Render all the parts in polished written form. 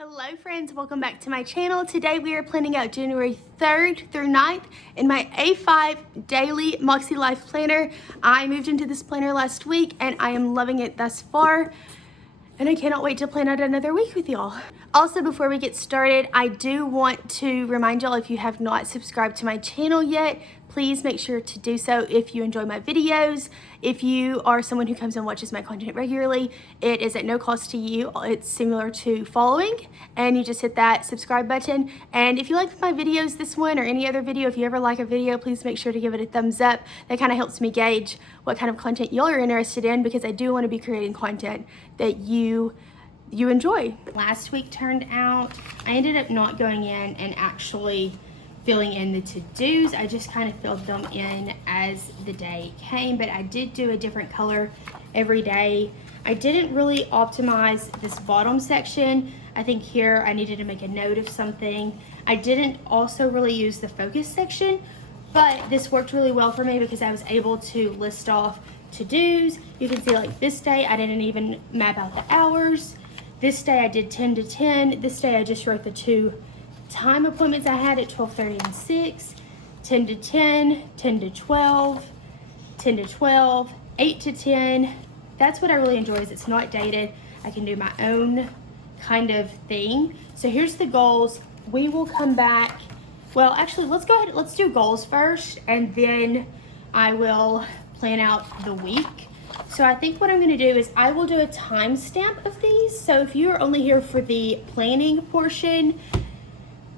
Hello friends, welcome back to my channel. Today we are planning out January 3rd through 9th in my A5 daily Makselife planner. I moved into this planner last week and I am loving it thus far. And I cannot wait to plan out another week with y'all. Also, before we get started, I do want to remind y'all, if you have not subscribed to my channel yet, please make sure to do so if you enjoy my videos. If you are someone who comes and watches my content regularly, it is at no cost to you. It's similar to following, and you just hit that subscribe button. And if you like my videos, this one or any other video, if you ever like a video, please make sure to give it a thumbs up. That kind of helps me gauge what kind of content y'all are interested in, because I do want to be creating content that you enjoy. Last week turned out, I ended up not going in and actually filling in the to-dos. I just kind of filled them in as the day came, but I did do a different color every day. I didn't really optimize this bottom section. I think here I needed to make a note of something. I didn't also really use the focus section, but this worked really well for me because I was able to list off to-dos. You can see, like, this day I didn't even map out the hours. This day I did 10 to 10. This day I just wrote the two time appointments I had at 12:30 and 6, 10 to 10, 10 to 12, 10 to 12, 8 to 10. That's what I really enjoy, is it's not dated. I can do my own kind of thing. So here's the goals. We will come back. Well, actually, let's go ahead. Let's do goals first, and then I will plan out the week. So I think what I'm going to do is I will do a timestamp of these. So if you are only here for the planning portion,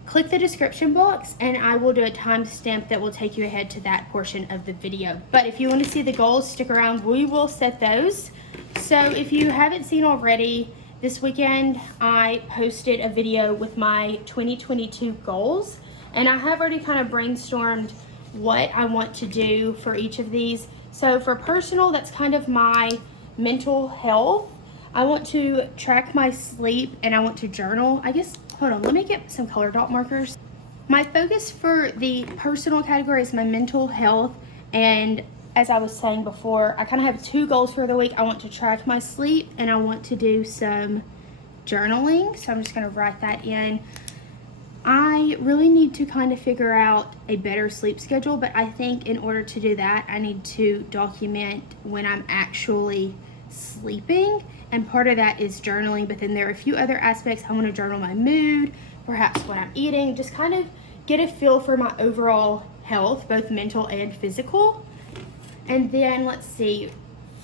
click the description box and I will do a timestamp that will take you ahead to that portion of the video. But if you want to see the goals, stick around. We will set those. So if you haven't seen already, this weekend I posted a video with my 2022 goals, and I have already kind of brainstormed what I want to do for each of these. So for personal, that's kind of my mental health. I want to track my sleep and I want to journal. I guess, hold on, let me get some color dot markers. My focus for the personal category is my mental health. And as I was saying before, I kind of have two goals for the week. I want to track my sleep and I want to do some journaling. So I'm just going to write that in. I really need to kind of figure out a better sleep schedule, but I think in order to do that, I need to document when I'm actually sleeping, and part of that is journaling. But then there are a few other aspects. I want to journal my mood, perhaps what I'm eating, just kind of get a feel for my overall health, both mental and physical. And then let's see,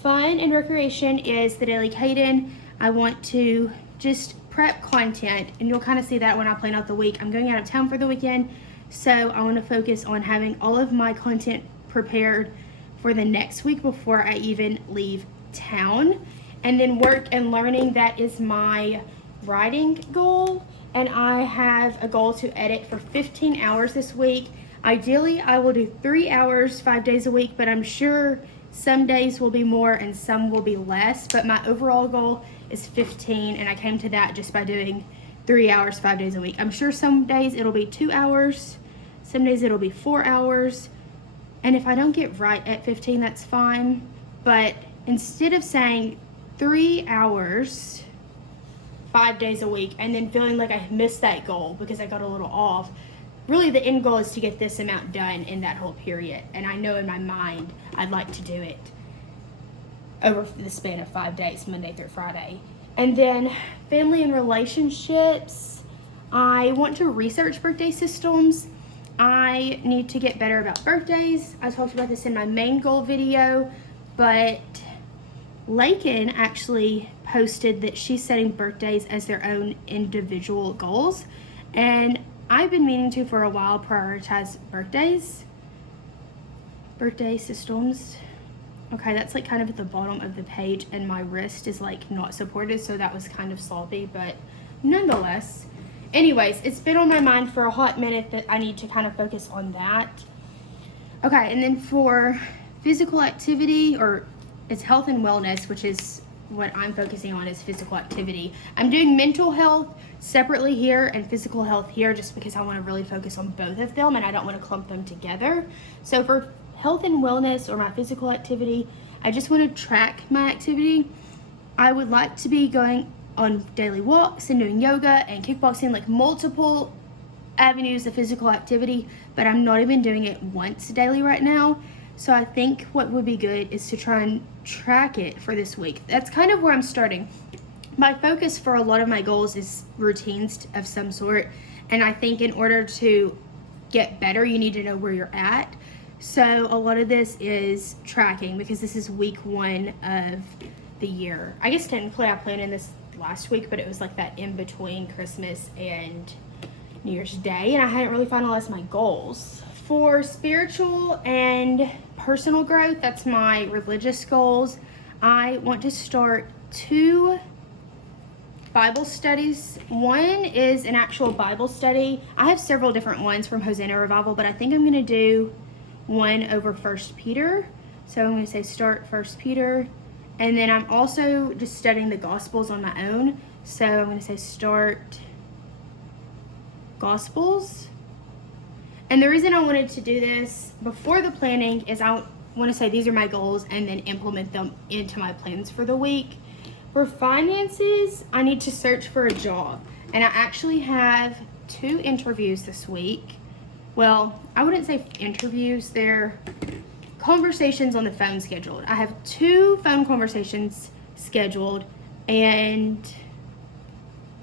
fun and recreation is the daily cadence. I want to just prep content, and you'll kind of see that when I plan out the week. I'm going out of town for the weekend, so I want to focus on having all of my content prepared for the next week before I even leave town. And then work and learning, that is my writing goal, and I have a goal to edit for 15 hours this week. Ideally I will do 3 hours 5 days a week, but I'm sure some days will be more and some will be less, but my overall goal is 15, and I came to that just by doing 3 hours 5 days a week. I'm sure some days it'll be 2 hours, some days it'll be 4 hours, and if I don't get right at 15, that's fine. But instead of saying 3 hours 5 days a week and then feeling like I missed that goal because I got a little off, really the end goal is to get this amount done in that whole period. And I know in my mind I'd like to do it over the span of 5 days, Monday through Friday. And then family and relationships, I want to research birthday systems. I need to get better about birthdays. I talked about this in my main goal video, but Lakin actually posted that she's setting birthdays as their own individual goals, and I've been meaning to for a while prioritize birthday systems. Okay, that's like kind of at the bottom of the page, and my wrist is like not supported, so that was kind of sloppy, but nonetheless. Anyways, it's been on my mind for a hot minute that I need to kind of focus on that. Okay, and then for physical activity, or it's health and wellness, which is what I'm focusing on, is physical activity. I'm doing mental health separately here and physical health here, just because I want to really focus on both of them and I don't want to clump them together. So for health and wellness, or my physical activity, I just want to track my activity. I would like to be going on daily walks and doing yoga and kickboxing, like multiple avenues of physical activity, but I'm not even doing it once daily right now. So I think what would be good is to try and track it for this week. That's kind of where I'm starting. My focus for a lot of my goals is routines of some sort, and I think in order to get better, you need to know where you're at. So a lot of this is tracking, because this is week 1 of the year. I guess technically I planned in this last week, but it was like that in between Christmas and New Year's Day, and I hadn't really finalized my goals. For spiritual and personal growth, that's my religious goals. I want to start 2 Bible studies. One is an actual Bible study. I have several different ones from Hosanna Revival, but I think I'm going to do one over 1 Peter. So I'm going to say start 1 Peter. And then I'm also just studying the Gospels on my own. So I'm going to say start Gospels. And the reason I wanted to do this before the planning is I want to say these are my goals and then implement them into my plans for the week. For finances, I need to search for a job. And I actually have 2 interviews this week. Well, I wouldn't say interviews, they're conversations on the phone scheduled. I have 2 phone conversations scheduled, and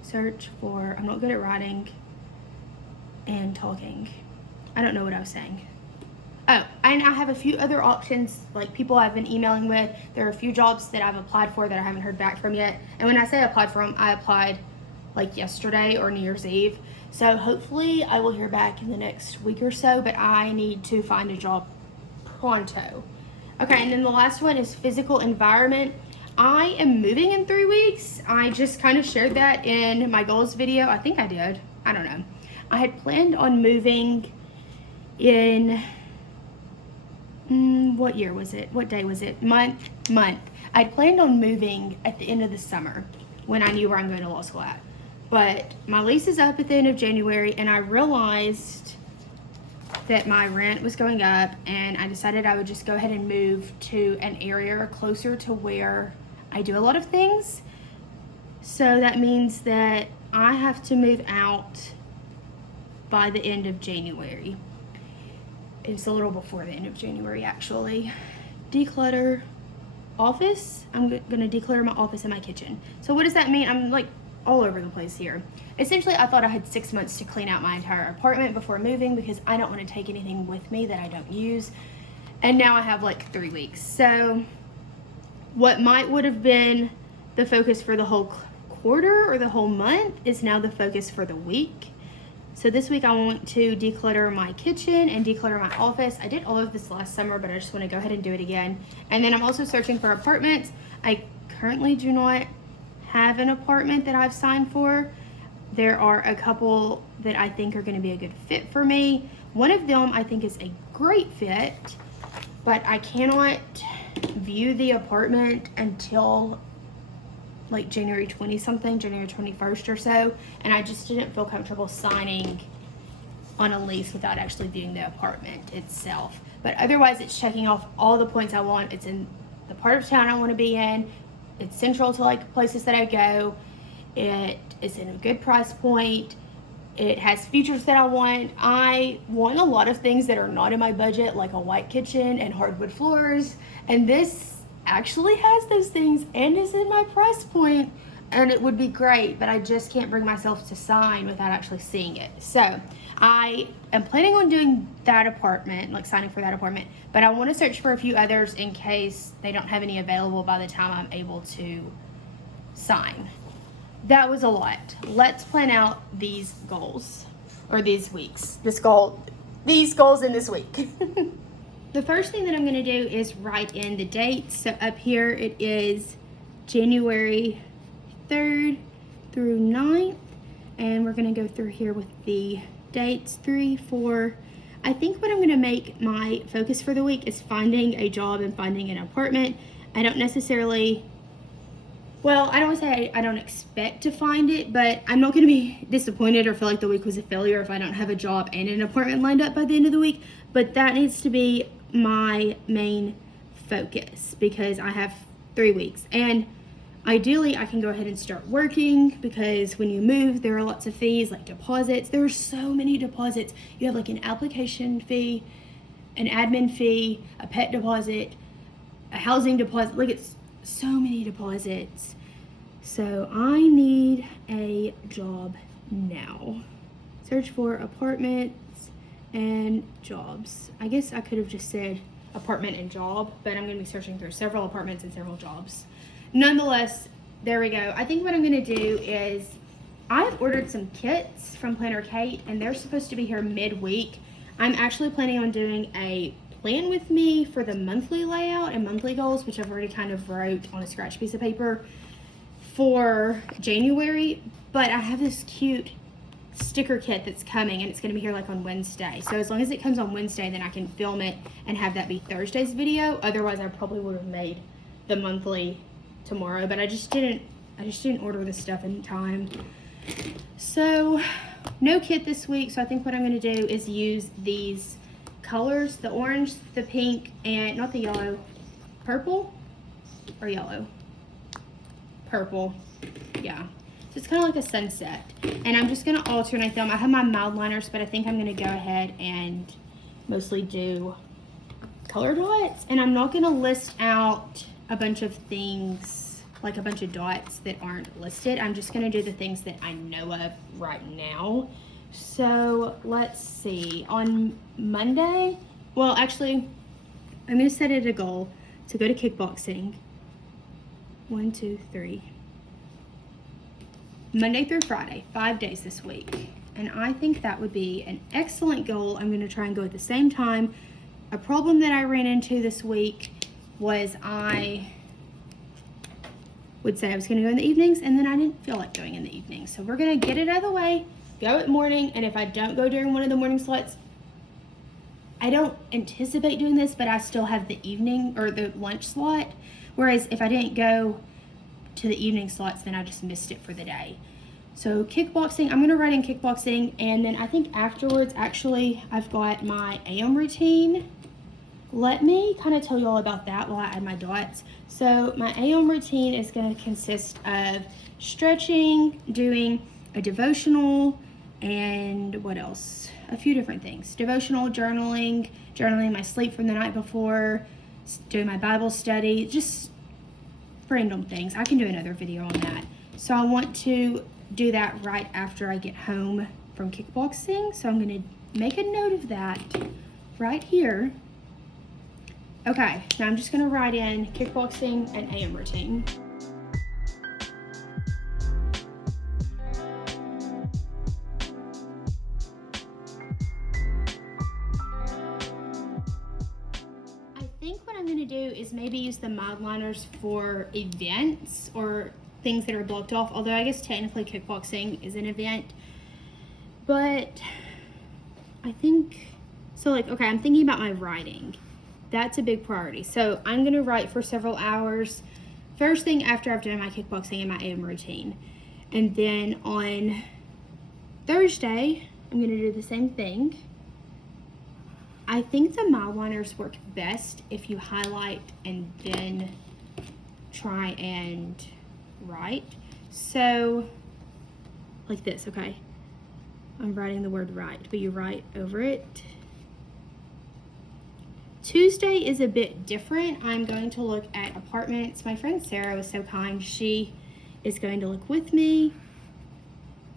search for, I'm not good at writing and talking. I don't know what I was saying. Oh, and I have a few other options, like people I've been emailing with. There are a few jobs that I've applied for that I haven't heard back from yet. And when I say applied for them, I applied like yesterday or New Year's Eve. So hopefully I will hear back in the next week or so, but I need to find a job pronto. Okay, and then the last one is physical environment. I am moving in 3 weeks. I just kind of shared that in my goals video. I think I did. I don't know. I had planned on moving in what year was it? What day was it? Month. I'd planned on moving at the end of the summer when I knew where I'm going to law school at. But my lease is up at the end of January, and I realized that my rent was going up, and I decided I would just go ahead and move to an area closer to where I do a lot of things. So that means that I have to move out by the end of January. It's a little before the end of January, actually. Declutter office. I'm gonna declutter my office and my kitchen. So what does that mean? I'm like all over the place here. Essentially, I thought I had 6 months to clean out my entire apartment before moving, because I don't want to take anything with me that I don't use. And now I have like 3 weeks. So what would have been the focus for the whole quarter or the whole month is now the focus for the week. So this week I want to declutter my kitchen and declutter my office. I did all of this last summer, but I just want to go ahead and do it again. And then I'm also searching for apartments. I currently do not have an apartment that I've signed for. There are a couple that I think are going to be a good fit for me. One of them I think is a great fit, but I cannot view the apartment until like January 20 something, January 21st or so, and I just didn't feel comfortable signing on a lease without actually viewing the apartment itself. But otherwise, it's checking off all the points I want. It's in the part of town I want to be in. It's central to like places that I go. It is in a good price point. It has features that I want. I want a lot of things that are not in my budget, like a white kitchen and hardwood floors, and this actually has those things and is in my price point, and it would be great, but I just can't bring myself to sign without actually seeing it. So I am planning on doing that apartment, like signing for that apartment, but I want to search for a few others in case they don't have any available by the time I'm able to sign. That was a lot. Let's plan out these goals, or these weeks. These goals in this week. The first thing that I'm going to do is write in the dates. So up here it is January 3rd through 9th. And we're going to go through here with the dates 3, 4. I think what I'm going to make my focus for the week is finding a job and finding an apartment. I don't necessarily, well, I don't want to say I don't expect to find it, but I'm not going to be disappointed or feel like the week was a failure if I don't have a job and an apartment lined up by the end of the week. But that needs to be my main focus, because I have 3 weeks. And ideally I can go ahead and start working, because when you move, there are lots of fees, like deposits. There are so many deposits. You have like an application fee, an admin fee, a pet deposit, a housing deposit. Like, it's so many deposits. So I need a job now. Search for apartments and jobs. I guess I could have just said apartment and job, but I'm going to be searching through several apartments and several jobs. Nonetheless, there we go. I think what I'm going to do is, I've ordered some kits from Planner Kate, and they're supposed to be here midweek. I'm actually planning on doing a plan with me for the monthly layout and monthly goals, which I've already kind of wrote on a scratch piece of paper for January. But I have this cute sticker kit that's coming, and it's going to be here like on Wednesday. So as long as it comes on Wednesday, then I can film it and have that be Thursday's video. Otherwise, I probably would have made the monthly tomorrow, but I just didn't order this stuff in time. So no kit this week. So I think what I'm going to do is use these colors, the orange, the pink, and not the yellow, purple or yellow, purple. Yeah. So it's kind of like a sunset, and I'm just going to alternate them. I have my mild liners, but I think I'm going to go ahead and mostly do color dots, and I'm not going to list out a bunch of things, like a bunch of dots that aren't listed. I'm just going to do the things that I know of right now. So let's see, on Monday, well, actually, I'm going to set it a goal to go to kickboxing. 1, 2, 3. Monday through Friday, 5 days this week. And I think that would be an excellent goal. I'm going to try and go at the same time. A problem that I ran into this week was I would say I was going to go in the evenings, and then I didn't feel like going in the evenings. So we're going to get it out of the way, go at morning, and if I don't go during one of the morning slots, I don't anticipate doing this, but I still have the evening or the lunch slot. Whereas if I didn't go to the evening slots, then I just missed it for the day. So kickboxing, I'm going to write in kickboxing, and then I think afterwards, actually, I've got my AM routine. Let me kind of tell you all about that while I add my dots. So my AM routine is going to consist of stretching, doing a devotional, and what else? A few different things. Devotional, journaling my sleep from the night before, doing my Bible study, just random things. I can do another video on that. So I want to do that right after I get home from kickboxing. So I'm going to make a note of that right here. Okay, now I'm just going to write in kickboxing and AM routine. I think what I'm going to do is maybe use the mild liners for events or things that are blocked off, although I guess technically kickboxing is an event. But I think, so like, okay, I'm thinking about my writing. That's a big priority. So I'm going to write for several hours first thing after I've done my kickboxing and my AM routine. And then on Thursday, I'm going to do the same thing. I think the mild liners work best if you highlight and then try and write. So like this, okay? I'm writing the word write, but you write over it. Tuesday is a bit different. I'm going to look at apartments. My friend Sarah was so kind. She is going to look with me.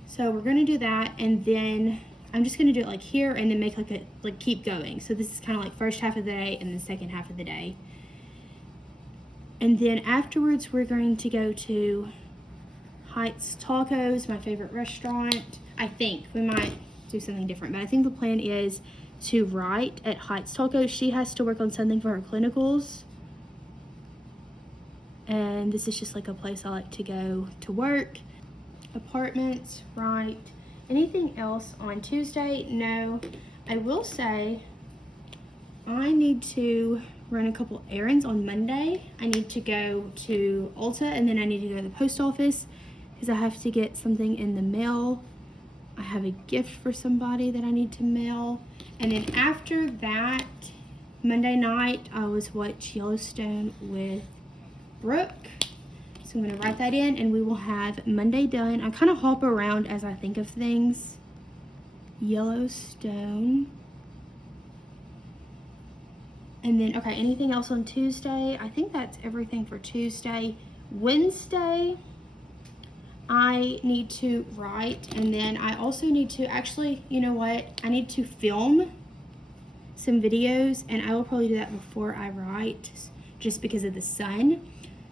So we're going to do that, and then I'm just going to do it like here and then make like keep going. So this is kind of like first half of the day and then second half of the day. And then afterwards we're going to go to Heights Tacos, my favorite restaurant. I think we might do something different, but I think the plan is to write at Heights Tacos. She has to work on something for her clinicals, and this is just like a place I like to go to work. Apartments, right? Anything else on Tuesday? No. I will say I need to run a couple errands on Monday. I need to go to Ulta, and then I need to go to the post office because I have to get something in the mail. I have a gift for somebody that I need to mail. And then after that, Monday night, I was watching Yellowstone with Brooke. So I'm gonna write that in and we will have Monday done. I kind of hop around as I think of things. Yellowstone. And then, okay, anything else on Tuesday? I think that's everything for Tuesday. Wednesday, I need to write, and then I also need to, actually, you know what? I need to film some videos, and I will probably do that before I write, just because of the sun.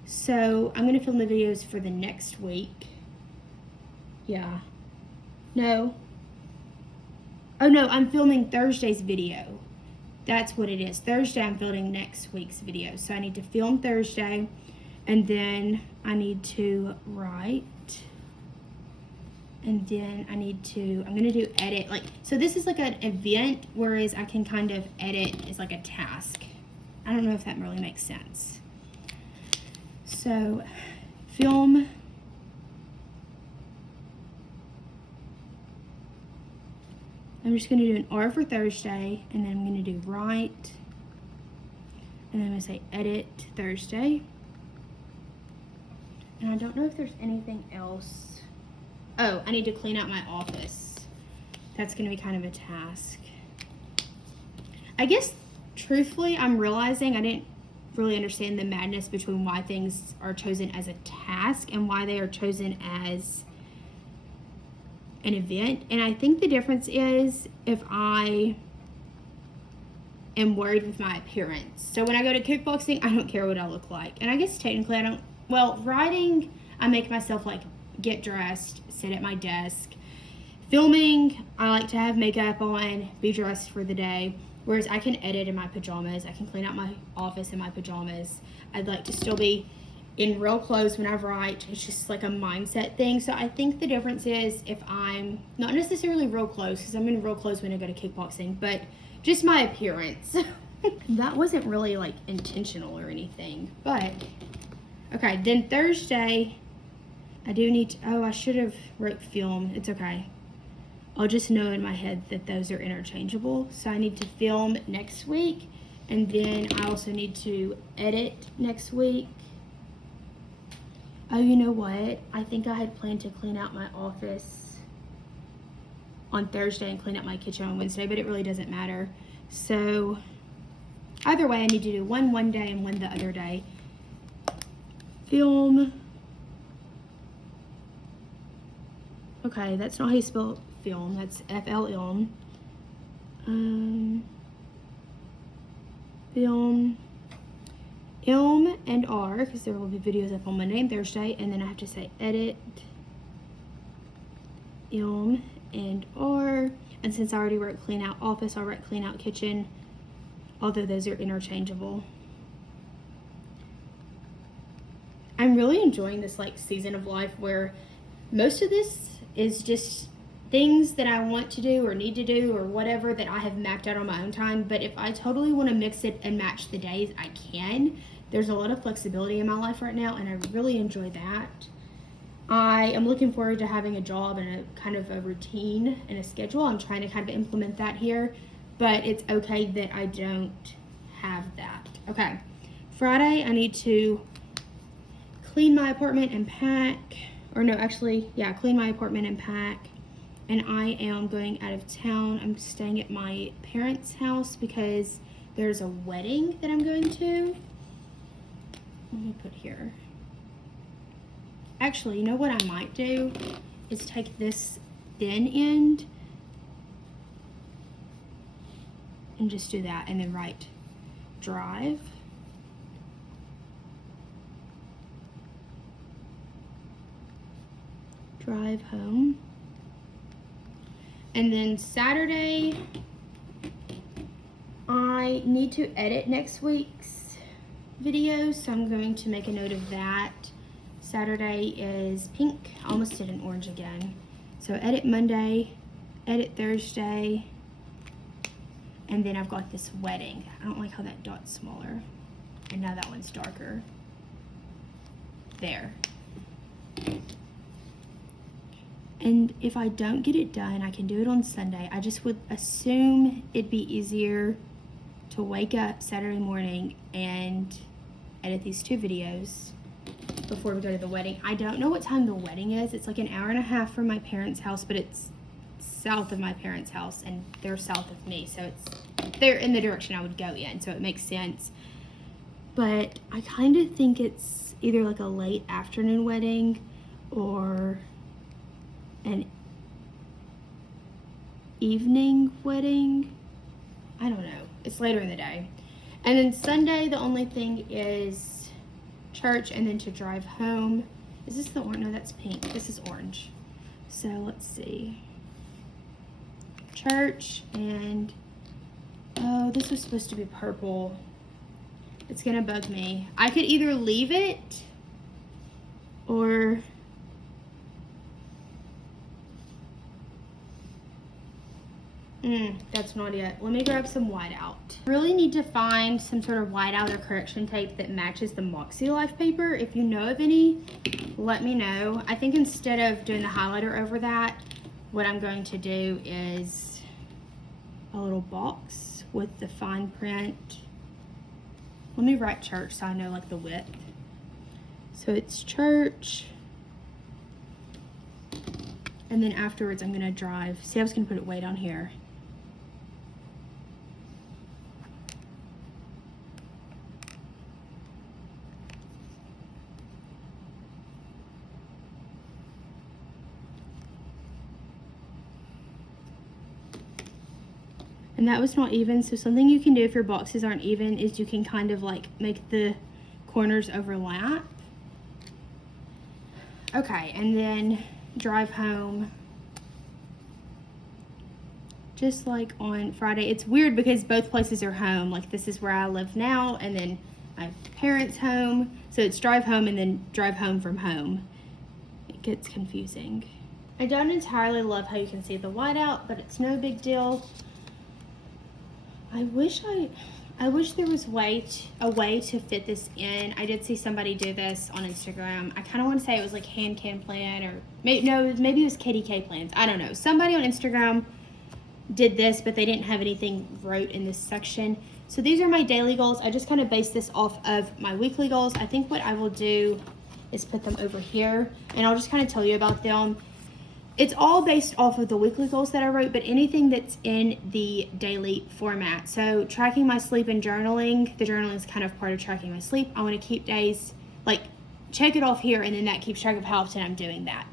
So I'm gonna film the videos for the next week. Yeah. No. Oh no, I'm filming Thursday's video. That's what it is. Thursday, I'm filming next week's video. So I need to film Thursday, and then I need to write, and then I need to, I'm gonna do edit. Like, so this is like an event, whereas I can kind of edit as like a task. I don't know if that really makes sense. So, film. I'm just gonna do an R for Thursday, and then I'm gonna do write, and then I'm gonna say edit Thursday. And I don't know if there's anything else. Oh, I need to clean out my office. That's gonna be kind of a task. I guess, truthfully, I'm realizing I didn't really understand the madness between why things are chosen as a task and why they are chosen as an event. And I think the difference is if I am worried with my appearance. So when I go to kickboxing, I don't care what I look like. And I guess technically I don't, well, writing, I make myself like get dressed, sit at my desk. Filming, I like to have makeup on, be dressed for the day. Whereas I can edit in my pajamas. I can clean out my office in my pajamas. I'd like to still be in real clothes when I write. It's just like a mindset thing. So I think the difference is if I'm not necessarily real clothes, because I'm in real clothes when I go to kickboxing, but just my appearance. That wasn't really like intentional or anything, but okay. Then Thursday, I do need to, oh, I should have wrote film. It's okay. I'll just know in my head that those are interchangeable. So I need to film next week, and then I also need to edit next week. Oh, you know what? I think I had planned to clean out my office on Thursday and clean out my kitchen on Wednesday, but it really doesn't matter. So either way, I need to do one day and one the other day. Film. Okay, that's not how you spell film. That's F-L-M. Film. M and R, because there will be videos up on Monday and Thursday, and then I have to say edit M and R. And since I already wrote clean out office, I'll write clean out kitchen, although those are interchangeable. I'm really enjoying this like season of life where most of this is just things that I want to do or need to do or whatever that I have mapped out on my own time. But if I totally want to mix it and match the days, I can. There's a lot of flexibility in my life right now, and I really enjoy that. I am looking forward to having a job and a kind of a routine and a schedule. I'm trying to kind of implement that here, but it's okay that I don't have that. Okay, Friday I need to clean my apartment and pack, or no, actually, yeah, clean my apartment and pack. And I am going out of town. I'm staying at my parents' house because there's a wedding that I'm going to. Let me put here. Actually, you know what I might do is take this thin end and just do that, and then write drive. Drive home. And then Saturday, I need to edit next week's video, so I'm going to make a note of that. Saturday is pink. I almost did an orange again. So edit Monday, edit Thursday, and then I've got this wedding. I don't like how that dot's smaller. And now that one's darker. There. And if I don't get it done, I can do it on Sunday. I just would assume it'd be easier to wake up Saturday morning and edit these two videos. before we go to the wedding. I don't know what time the wedding is. It's like an hour and a half from my parents' house, but it's south of my parents' house, and they're south of me, so they're in the direction I would go in, so it makes sense. But I kind of think it's either like a late afternoon wedding or an evening wedding. I don't know. It's later in the day. And then Sunday, the only thing is church and then to drive home. Is this the orange? No, that's pink. This is orange. So let's see. Church and, oh, this was supposed to be purple. It's gonna bug me. I could either leave it or that's not it. Let me grab some whiteout. Really need to find some sort of whiteout or correction tape that matches the Makselife paper. If you know of any, let me know. I think instead of doing the highlighter over that, what I'm going to do is a little box with the fine print. Let me write church so I know like the width. So it's church. And then afterwards I'm gonna drive. See, I was gonna put it way down here. And that was not even, so something you can do if your boxes aren't even is you can kind of like make the corners overlap. Okay, and then drive home just like on Friday. It's weird because both places are home. Like this is where I live now, and then my parents' home. So it's drive home and then drive home from home. It gets confusing. I don't entirely love how you can see the whiteout, but it's no big deal. I wish there was a way to fit this in. I did see somebody do this on Instagram. I kind of want to say it was like Hand Can Plan, or maybe it was Kitty K Plans. I don't know. Somebody on Instagram did this, but they didn't have anything wrote in this section. So these are my daily goals. I just kind of based this off of my weekly goals. I think what I will do is put them over here, and I'll just kind of tell you about them. It's all based off of the weekly goals that I wrote, but anything that's in the daily format. So tracking my sleep and journaling. The journaling is kind of part of tracking my sleep. I want to keep days, like check it off here, and then that keeps track of how often I'm doing that.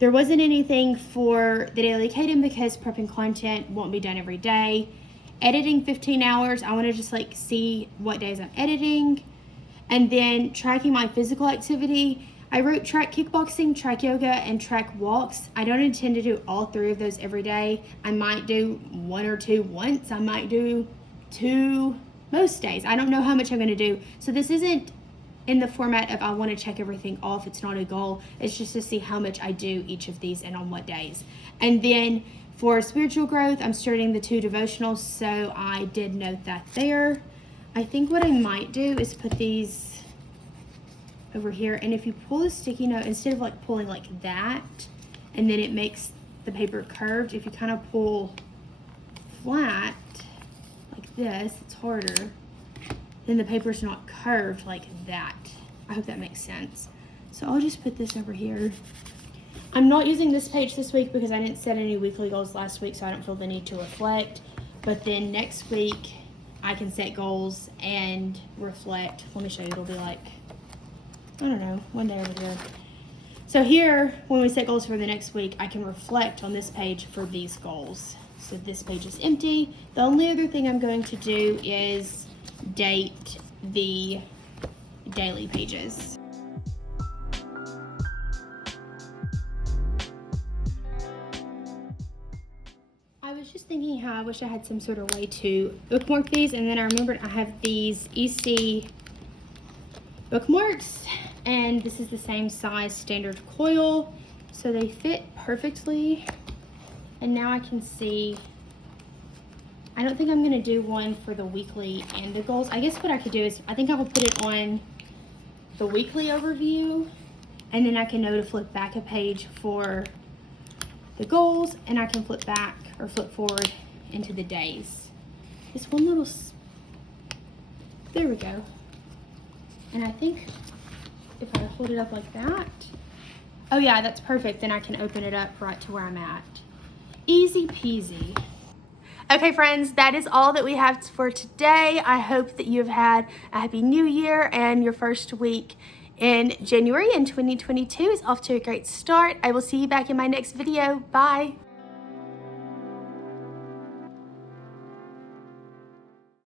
There wasn't anything for the daily cadence because prepping content won't be done every day. Editing 15 hours. I want to just like see what days I'm editing. And then tracking my physical activity. I wrote track kickboxing, track yoga, and track walks. I don't intend to do all three of those every day. I might do one or two once. I might do two most days. I don't know how much I'm going to do. So this isn't in the format of I want to check everything off. It's not a goal. It's just to see how much I do each of these and on what days. And then for spiritual growth, I'm starting the 2 devotionals, so I did note that there. I think what I might do is put these over here, and if you pull the sticky note, instead of like pulling like that and then it makes the paper curved, if you kind of pull flat like this, it's harder, then the paper's not curved like that. I hope that makes sense. So I'll just put this over here. I'm not using this page this week because I didn't set any weekly goals last week, so I don't feel the need to reflect. But then next week I can set goals and reflect. Let me show you. It'll be like, I don't know, one day over here. So here, when we set goals for the next week, I can reflect on this page for these goals. So this page is empty. The only other thing I'm going to do is date the daily pages. I was just thinking how I wish I had some sort of way to bookmark these, and then I remembered I have these EC bookmarks, and this is the same size standard coil, so they fit perfectly. And now I can see, I don't think I'm going to do one for the weekly and the goals. I guess what I could do is, I think I will put it on the weekly overview, and then I can know to flip back a page for the goals, and I can flip back or flip forward into the days. This one little, there we go. And I think if I hold it up like that. Oh yeah, that's perfect. Then I can open it up right to where I'm at. Easy peasy. Okay friends, that is all that we have for today. I hope that you've had a happy new year and your first week in January in 2022 is off to a great start. I will see you back in my next video. Bye.